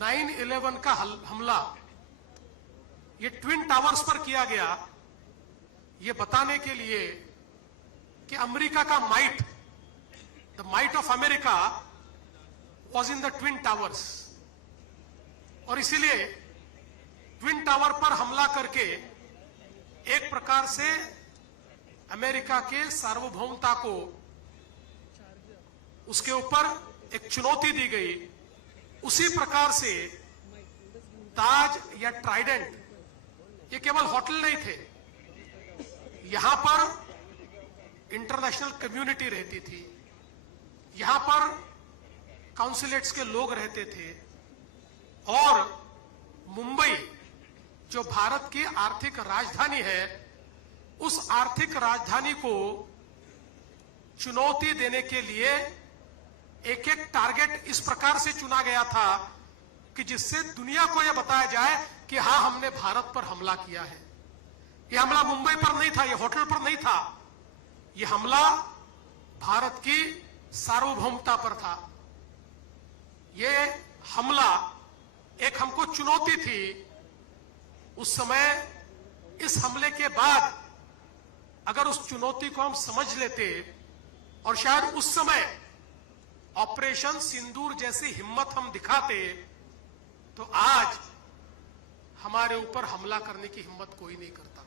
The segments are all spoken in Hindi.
9/11 का हमला ये ट्विन टावर्स पर किया गया, ये बताने के लिए कि अमेरिका का might, the might of America was in the twin towers. और इसीलिए ट्विन टावर पर हमला करके एक प्रकार से अमेरिका के सार्वभौमता को उसके ऊपर एक चुनौती दी गई। उसी प्रकार से ताज या ट्राइडेंट ये केवल होटल नहीं थे, यहां पर इंटरनेशनल कम्युनिटी रहती थी, यहां पर काउंसिलेट्स के लोग रहते थे। और मुंबई जो भारत की आर्थिक राजधानी है, उस आर्थिक राजधानी को चुनौती देने के लिए एक एक टारगेट इस प्रकार से चुना गया था कि जिससे दुनिया को यह बताया जाए कि हां, हमने भारत पर हमला किया है। यह हमला मुंबई पर नहीं था, यह होटल पर नहीं था, यह हमला भारत की सार्वभौमता पर था। यह हमला एक हमको चुनौती थी। उस समय इस हमले के बाद अगर उस चुनौती को हम समझ लेते और शायद उस समय ऑपरेशन सिंदूर जैसी हिम्मत हम दिखाते, तो आज हमारे ऊपर हमला करने की हिम्मत कोई नहीं करता।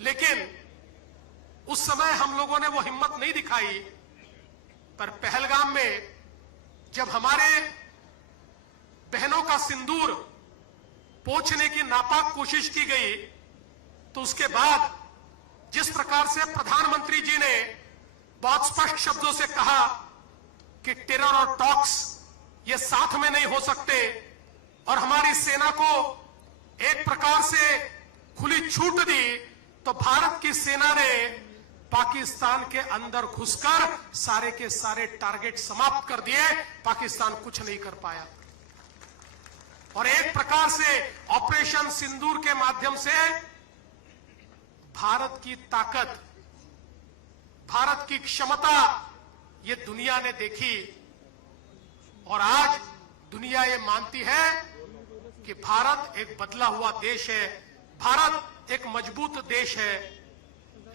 लेकिन उस समय हम लोगों ने वो हिम्मत नहीं दिखाई। पर पहलगाम में जब हमारे बहनों का सिंदूर पोंछने की नापाक कोशिश की गई, तो उसके बाद जिस प्रकार से प्रधानमंत्री जी ने बहुत स्पष्ट शब्दों से कहा कि टेरर और टॉक्स ये साथ में नहीं हो सकते, और हमारी सेना को एक प्रकार से खुली छूट दी, तो भारत की सेना ने पाकिस्तान के अंदर घुसकर सारे के सारे टारगेट समाप्त कर दिए। पाकिस्तान कुछ नहीं कर पाया। और एक प्रकार से ऑपरेशन सिंदूर के माध्यम से भारत की ताकत, भारत की क्षमता ये दुनिया ने देखी। और आज दुनिया ये मानती है कि भारत एक बदला हुआ देश है, भारत एक मजबूत देश है।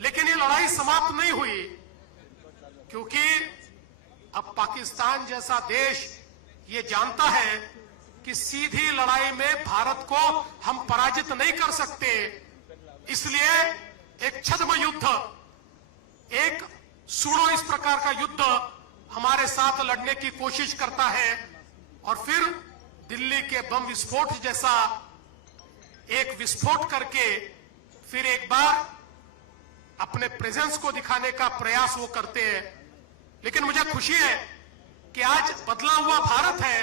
लेकिन ये लड़ाई समाप्त नहीं हुई, क्योंकि अब पाकिस्तान जैसा देश ये जानता है कि सीधी लड़ाई में भारत को हम पराजित नहीं कर सकते। इसलिए एक छद्म युद्ध, एक सूडो इस प्रकार का युद्ध हमारे साथ लड़ने की कोशिश करता है। और फिर दिल्ली के बम विस्फोट जैसा एक विस्फोट करके फिर एक बार अपने प्रेजेंस को दिखाने का प्रयास वो करते हैं। लेकिन मुझे खुशी है कि आज बदला हुआ भारत है,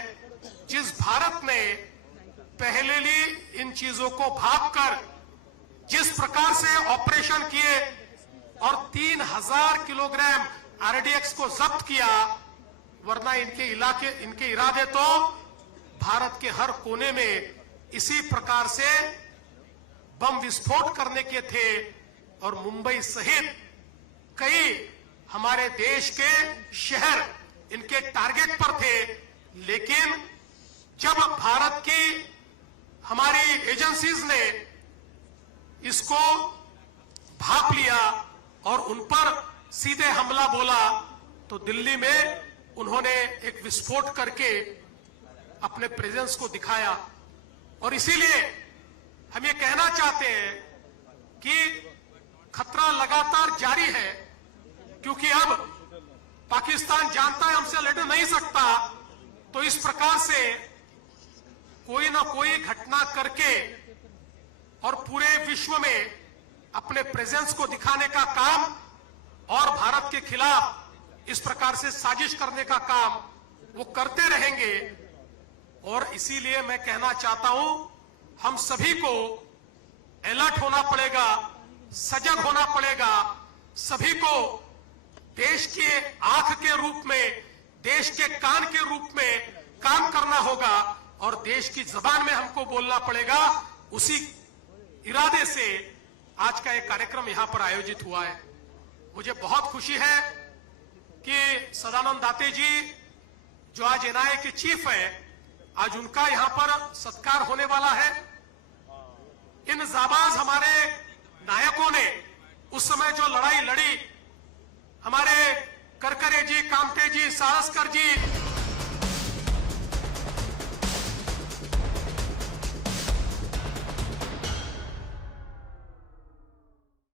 जिस भारत ने पहले ही इन चीजों को भांपकर जिस प्रकार से ऑपरेशन किए और 3000 किलोग्राम आरडीएक्स को जब्त किया, वरना इनके इरादे तो भारत के हर कोने में इसी प्रकार से बम विस्फोट करने के थे। और मुंबई सहित कई हमारे देश के शहर इनके टारगेट पर थे। लेकिन जब भारत की हमारी एजेंसीज ने इसको भांप लिया और उन पर सीधे हमला बोला, तो दिल्ली में उन्होंने एक विस्फोट करके अपने प्रेजेंस को दिखाया। और इसीलिए हम ये कहना चाहते हैं कि खतरा लगातार जारी है, क्योंकि अब पाकिस्तान जानता है हमसे लड़ नहीं सकता, तो इस प्रकार से कोई ना कोई घटना करके और पूरे विश्व में अपने प्रेजेंस को दिखाने का काम और भारत के खिलाफ इस प्रकार से साजिश करने का काम वो करते रहेंगे। और इसीलिए मैं कहना चाहता हूं, हम सभी को अलर्ट होना पड़ेगा, सजग होना पड़ेगा। सभी को देश के आंख के रूप में, देश के कान के रूप में काम करना होगा और देश की जबान में हमको बोलना पड़ेगा। उसी इरादे से आज का एक कार्यक्रम यहां पर आयोजित हुआ है। मुझे बहुत खुशी है कि सदानंद दाते जी जो आज एनआईए के चीफ है, आज उनका यहां पर सत्कार होने वाला है। इन जाबाज हमारे नायकों ने उस समय जो लड़ाई लड़ी, हमारे करकरे जी, कामटे जी, सारस्कर जी,